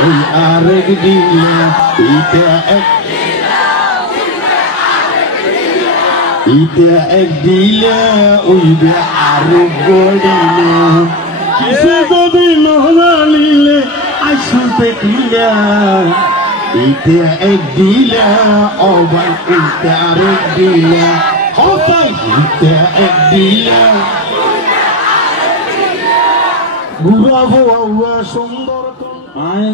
ওই আরেক দিলে ইটা এক দিলে উইবে আরো গড়িলে কিছু যদি নজানিলে আইসু পেটিলে ইটা এক দিলে অবাই ইটা আরেক দিলে হতাই ইটা এক দিলে ঘুরাবো সুন্দর আয়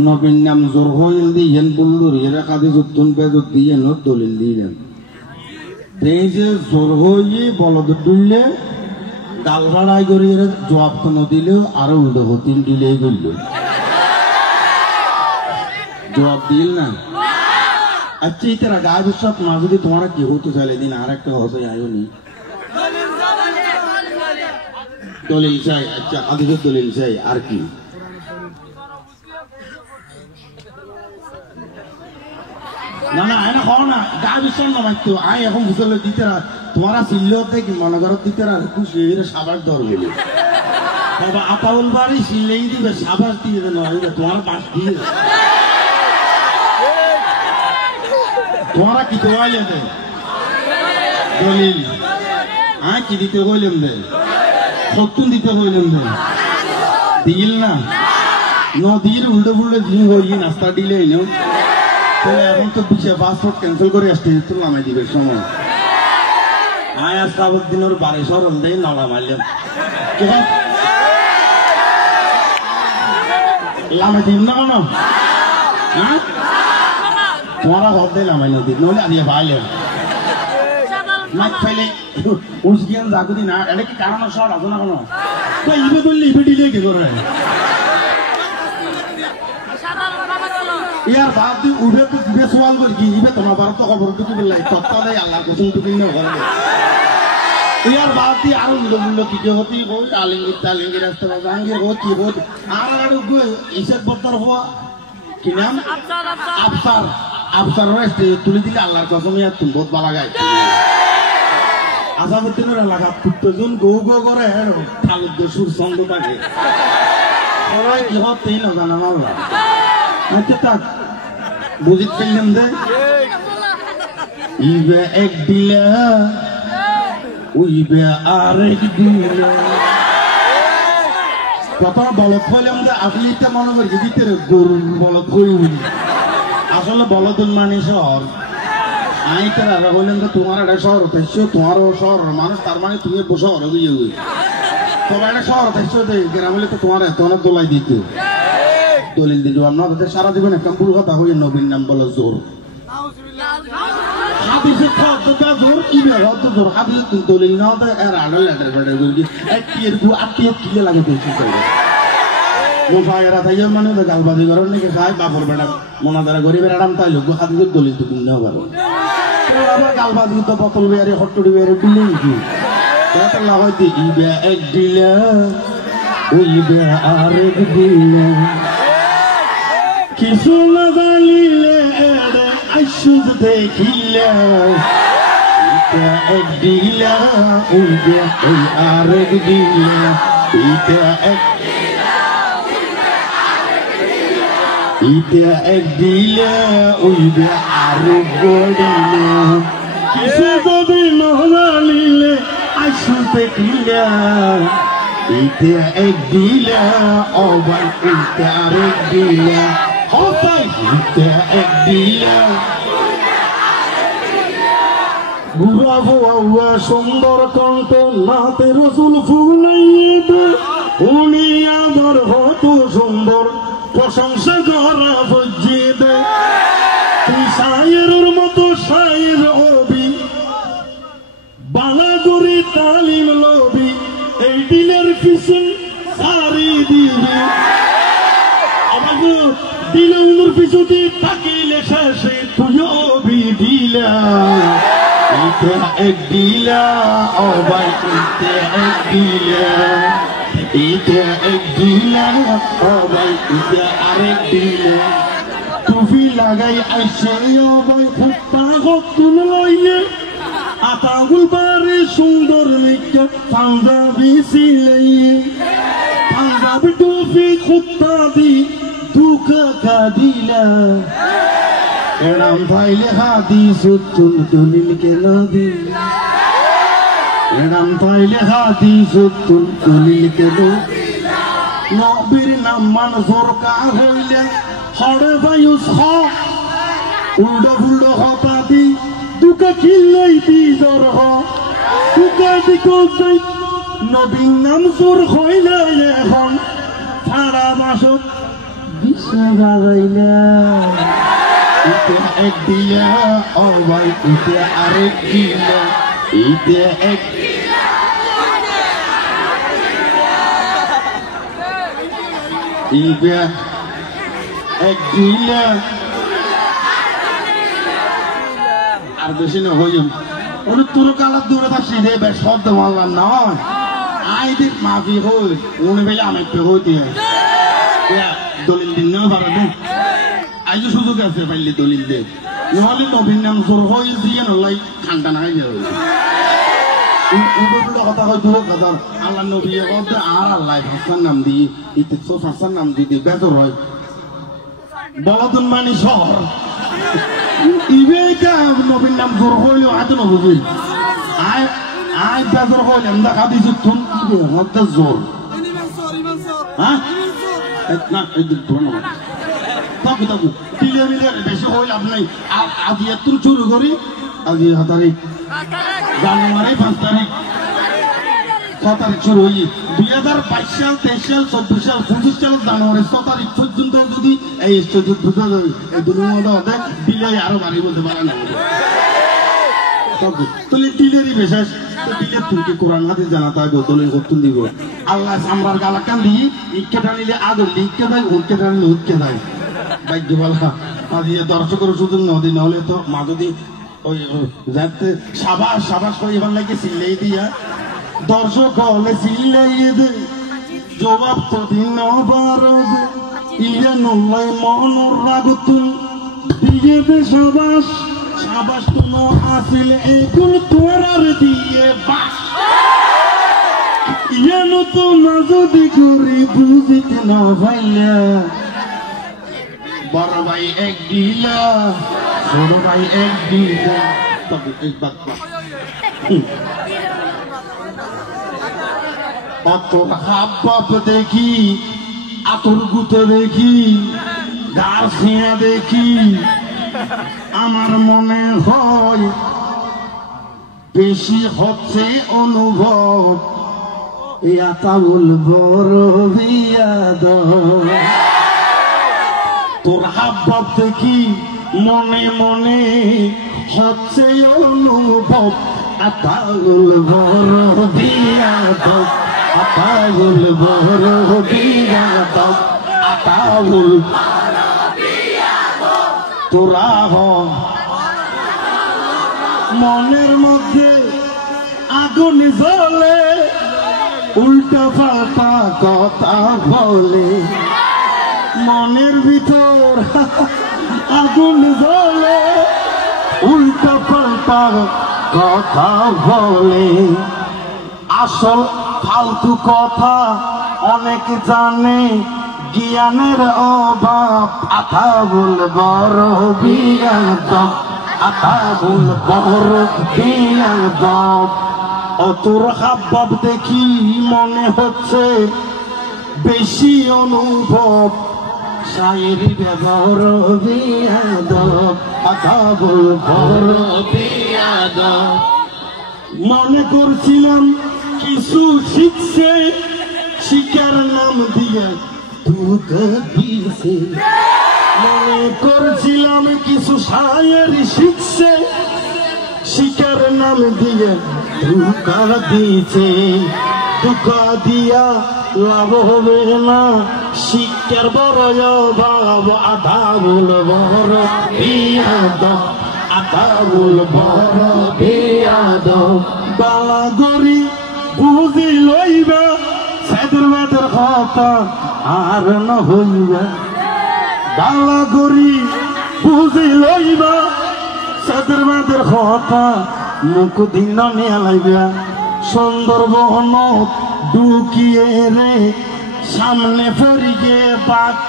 নবীন নাম জোর হইল দিয়েন বললুর এরা কাঁদে যুদ্ধন বেজত দিয়ে ন দলিল দিলেন এই যে জোর হয়ে বলদ ডুললে ডাল ভাড়াই করে এরা জবাব তো দিলেও আরো উল্টো হতিন দিলে গেল জবাব দিল না আচ্ছা ইতারা গায়ে বিশ্বাস না যদি তোমারা কি হতে চাইলে দিন আর একটা হসে আয়োনি দলিল চাই আচ্ছা আদিকে দলিল চাই আর কি না না এনে খাও না গা বিশ্বাস না মাইতো আয় এখন বুঝলে দিতে তোমারা চিনলে দেখি মনে করো দিতে খুশি সাবাস দর বলে বাবা আতাউল বাড়ি চিনলেই দিবে সাবাস দিয়ে দেন তোমারা পাশ দিয়ে তোমারা কি তোয়াইলে দে দলিল আয় কি দিতে কইলেন দে সত্যুন দিতে কইলেন দে দিল না নদীর উল্টো ফুল্টো দিন হই নাস্তা দিলে এনে এখন তো পিছিয়ে পাসপোর্ট ক্যান্সেল করে আসতে তো নামাই দিবে সময় আয় আস্তাবুদ্দিনের বাড়ি সরল দেয় নলা মারলাম লামাই দিব না কোনো হ্যাঁ তোমারা ঘর দেয় লামাই নদী নলে আনিয়ে পাইলেন মাইক ফাইলে উসগিয়ান জাগুদি না এটা কি কারণ শহর আছে না কোনো তো ইবে বললে ইবে দিলে কি করে ইয়ার বাদ দি উঠে তো দিবে সোয়াল করি কি ইবে তোমার বার তো খবর তো কি লাই তত্তা দেয় আল্লাহর কসম তো কিনে হলে ইয়ার বাদ দি আরো গুলো কি যে হতি কই তালিঙ্গি রাস্তা জাঙ্গি হতি বহুত আর আর গো ইসেক বদর হওয়া কি নাম আফসার রেস্ট তুলি দিলে আল্লাহর কসম ইয়া তুমি বহুত ভালো গায় আসাবুদ্দিনের এলাকা পুত্রজন গো গো করে তালুদ্দ সুর ছন্দ থাকে সবাই কি হতেই না জানা আল্লাহ আচ্ছা থাক বুঝিত ফেললাম দে ইবে এক দিলা উইবে আরেক দিলা প্রথম বলদ হইলাম যে আসলিতে মনে করি দিতে গরুর বলদ হই আসলে বলদুল মানে শহর আইতারা বললেন যে তোমার একটা শহর থাকছো তোমারও শহর মানুষ তার মানে তুমি শহর গিয়ে তোমার একটা শহর থাকছো গ্রাম হলে তো তোমার এত অনেক দোলাই দিত দলিল দিয়ে জবাব না সারা জীবন একটা পুরো কথা হয়ে নবীন নাম বলে জোর হাদিসের খদ্দা জোর কি বেহদ জোর হাদিসের তুমি দলিল না হতে এর আড়াল লেটার ফেটার করি একটির গু আটটির কিলে লাগে তো কি করে মোফায়েরা তাই মানে গালবাজি করার নাকি খায় বাপর বেড়া মোনাদারা গরিবের আরাম তাই লোক হাদিসের দলিল তো কিনে পারো আবার গালবাজি তো বোতল বেয়ারে হট্টুড়ি বেয়ারে দিলে কি এটা লাগাইতে ইবে এক দিলে উইবে আরেক দিলে কিছু না জানিলে আইসু দেখিলে ইটা এক দিলা উইবে আরেক দিলে ইটা এক দিলে উইবে আরো গড়িলে কিছু যদি না জানিলে আইসু দেখিলে ইটা এক দিলা অবাই ইটা আরেক দিলা হতাই ইটা এক দিলা ঘুরাবো সুন্দর কণ্ঠ নাতে রসুল ফুলাইতে উনি আবার হত সুন্দর প্রশংসা করা বজিতে তুই শায়ের মতো শায়ের হবি বালা করি তালিম লবি এই দিলের পিছন সারি দিবি আমাকে দিলে উনুর পিছুতে তাকিলে শেষে তুইও বি দিলা ইটা এক দিলা অবাই ইটা এক দিলা ইটা এক দিলা অবাই ইটা আরেক দিলা টুপি লাগাই আইসে অবাই খুপ্পা হতুন লইয়ে আতাগুল বারে সুন্দর লিখে পাঞ্জাবি সিলাইয়ে পাঞ্জাবি টুপি খুপ্পা দি দুকা কাদিলা এরাম থাইলে হাদিস দলিল কেন দিলা এরাম থাইলে হাদিস দলিল কেন নবীর নাম মান সরকার হইলে হড়ে বায়ুস হ উল্টো ফুল্টো হতা দি দুকা খিল্লাই দি জর হ দুকা দিকো যাই নবীর নাম জোর হইলে এখন সারা মাসত বিশ্বে বাগাইলা ইতে এক দিলা ও ভাই ইতে আরেক দিলা ইতে এক ইতে এক দিলা আর বেশি না হইম ওরে তোর কালার দূরে থাকছি রে বেশ শব্দ মারলাম না আই দিক মাফি হই উনি ভাই আমি পে হই দিয়ে দলিল দিন না পারে না আইজো সুযোগ আছে পাইলে দলিল দে নহলে নবীন নাম জোর হই দিয়ে নলাই ঠান্ডা না যাবে উল্টো কথা কই দূর কথা আল্লাহ নবী বলতে আর আল্লাহ হাসান নাম দি ইতে সো হাসান নাম দি বেজর হয় বলদন মানি শহর ইবে কা নবীন নাম জোর হইলো আতো নবী আই আই বেজর হইলাম দেখা দিছি তুন ইবে হত জোর হ্যাঁ না এদিক তো না তাকু তাকু দিলে মিলে বেশি হইল আপনি আজ এত চুরি করি আজ 7 তারিখ জানুয়ারি 5 তারিখ 6 তারিখ শুরু হই 2022 সাল 23 সাল 24 সাল 25 সাল জানুয়ারি 6 তারিখ পর্যন্ত যদি এই স্টেজে ঢুকে যায় এই দুনিয়াটা হতে দিলে আরো বাড়ি বলতে পারে না তাকু তুই দিলেরই বিশেষ তো দিলে তুমি কোরআন হাদিস জানা তাই দলিল করতে দিব আল্লাহ আমরার গালা কান দি ইকে টানিলে আদর লিখকে দেয় উঠকে টানিলে উঠকে দেয় ভাগ্য বলা আজ দর্শকের সুযোগ নদী নহলে তো মা যদি ওই যাতে সাবাস সাবাস করে এবার লাগে সিলেই দিয়া দর্শক হলে সিলেই দে জবাব তো দিন ইয়ে নল্লাই মনুর রাগতুন দিয়ে দে সাবাস সাবাস কোনো আসিলে এগুলো তোরার দিয়ে বাস ইয়ে নতুন যদি করি বুঝিতে না পাইলে বড় ভাই এক দিলা ছোট ভাই এক দিলা তবে এই বাদ অত হাব দেখি আতর গুতে দেখি গার ছিঁড়া দেখি আমার মনে হয় বেশি হচ্ছে অনুভব আতাউল বড় বিয়াদ তোর হাব দেখি মনে মনে হচ্ছে অনুভব আতাউল বড় বিয়াদ আতাউল বড় বিয়াদ আতাউল তোরা মনের মধ্যে আগুন জ্বলে উল্টা পাল্টা কথা বলে মনের ভিতর আগুন জ্বলে উল্টা পাল্টা কথা বলে আসল ফালতু কথা অনেক জানে জ্ঞানের অভাব আতাউল বড় বিয়াদ আতাউল বড় বিয়াদ অতর হাব দেখি মনে হচ্ছে বেশি অনুভব শায়েরি বড় বিয়াদ আতাউল বড় বিয়াদ মনে করছিলাম কিছু শিখছে শিকার নাম দিয়ে মনে করছিলাম কিছু শায়েরি শিখছে শিকার নাম দিয়ে ধোঁকা দিয়েছে ধোঁকা দিয়া লাভ হবে না শিক্ষার বড় অভাব আতাউল বড় বিয়াদ আতাউল বড় বিয়াদ বালাগরি বুঝি লইবা সেদের বাদের কথা আর ন হইবা বালাগরি বুঝি লইবা সেদের বাদের কথা মুখ দিন নিয়ে লাইবা সুন্দরবন ঢুকিয়ে রে সামনে ফেরিয়ে বাক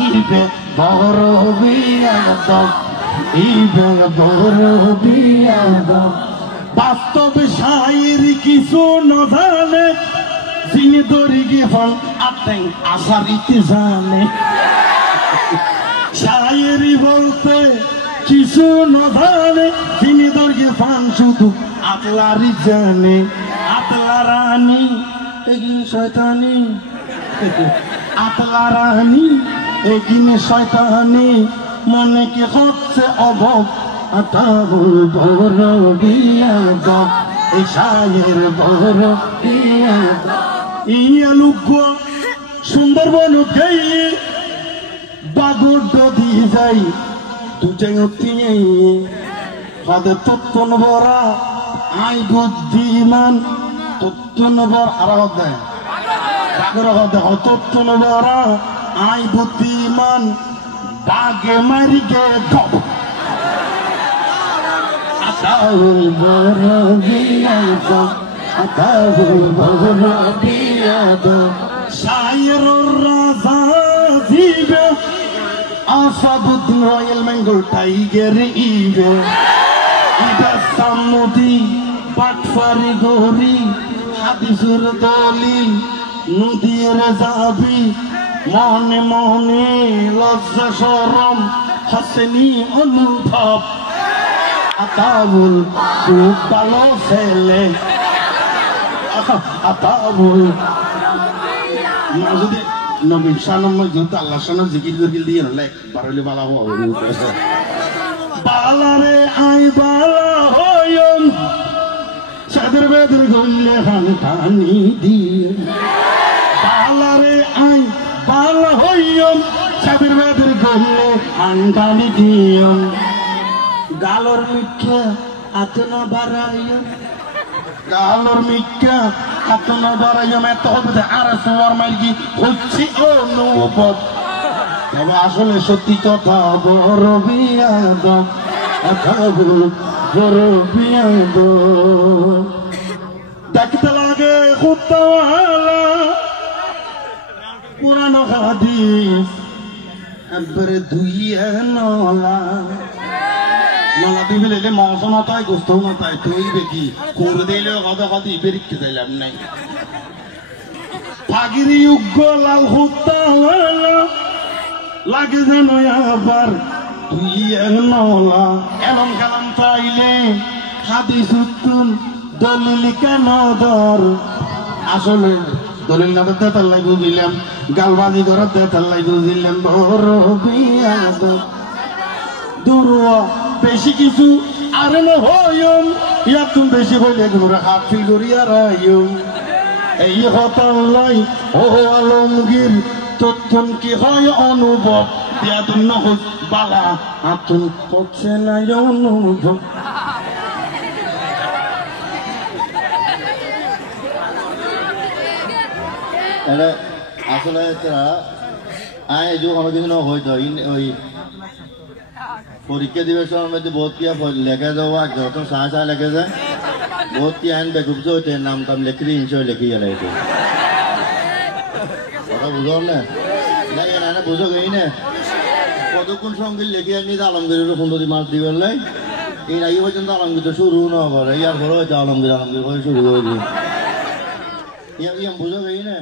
ইবে বড় বিয়াদব ইবেন বড় বিয়াদব বাস্তবে শায়েরি কিছু না জানে যিনি দড়ি গিফন আতেন আশারিতে জানে শায়েরি বলতে কিছু না জানে যিনি দড়ি গিফন শুধু আতলারি জানে আতলা রানী এগিয়ে শয়তানি আতলা রানী এগিয়ে শয়তানি মনে কি হচ্ছে অভাব আতাবুল বড় বিয়াদব এই শায়ের বড় বিয়াদব ইয়া লুক সুন্দরবন গই বাগর দদি যাই দুটাই অতিয়ে হাতে তত্তন বরা আই বুদ্ধিমান তত্তন বর আর দেয় বাগর হতে তত্তন বরা আই বুদ্ধিমান বাগে মারি গে গপ আতাউল বড় বিয়াদব আতাউল বড় বিয়াদব শায়েরুর রাজা জিবে আসাদুদ্দিন রয়্যাল বেঙ্গল টাইগার ইবে ইবে সামুদি পাটফারি গরি হাদিসের দলিল নদীর যাবি মনে মনে লজ্জা শরম হাসেনি অনুভব আতাউল খুব ভালো ছেলে আতাউল যদি নবীন সানম্ময় যেহেতু আল্লাহ সানো জিকির করে দিয়ে না একবার হলে বালা হবে বালারে আই বালা হয়ম সাদের বেদের গল্লে হান টানি দিয়ে বালারে আই বালা হয়ম সাদের বেদের গল্লে হান টানি দিয়ে গালর মিথ্যা আতনা বাড়াইম গালর মিথ্যা আতনা বাড়াইম এত হবে আর সোয়ার মাইকি হচ্ছে অনুভব তবে আসলে সত্যি কথা বড় বিয়াদব বড় বিয়াদব দেখতে লাগে খুদ্দাওয়ালা পুরানো হাদিস একবারে ধুইয়ে নলা নলা দিবি লেলে মাংস না তাই গোস্ত না তাই তুই বেকি করে দিলে কথা কথা বেরিয়ে যাইলাম নাই ফাগিরি উগ্র লাল খুদ্দাওয়ালা লাগে যেন আবার তুই নলা এমন কালাম পাইলে হাদিস উত্তুন দলিল কেন দর আসলে দলিল না দেতার লাই বুঝিলাম গালবাজি করে দেতার লাই বুঝিলাম বড় বিয়াদব দুরুয়া বেশি কিছু আর না হইম ইয়া তুমি বেশি হইলে এগুলো হাত ফিল করিয়া রাইম এই হতাল লাই ও আলমগীর তথ্যন কি হয় অনুভব বিয়াদুন নহস বালা আতুন পড়ছে না অনুভব আসলে আয় যুগ আমার কিছু হয়তো ওই পরীক্ষা দিবস মধ্যে বহুত কিয়া লেখা যাওয়া যত সাহা সাহা লেখা যায় বহুত কি আইন বেকুবছে হইতে নাম টাম লেখি ইনশয় লেখি গেলে কথা বুঝলাম না না বুঝো গই না কতক্ষণ সঙ্গে লেখি আনি আলমগীরের 15 মাস দিবেন লাই এই আগে পর্যন্ত আলমগীর তো শুরু না করে ইয়ার পরে হয়তো আলমগীর করে শুরু করে দিয়ে বুঝো গই না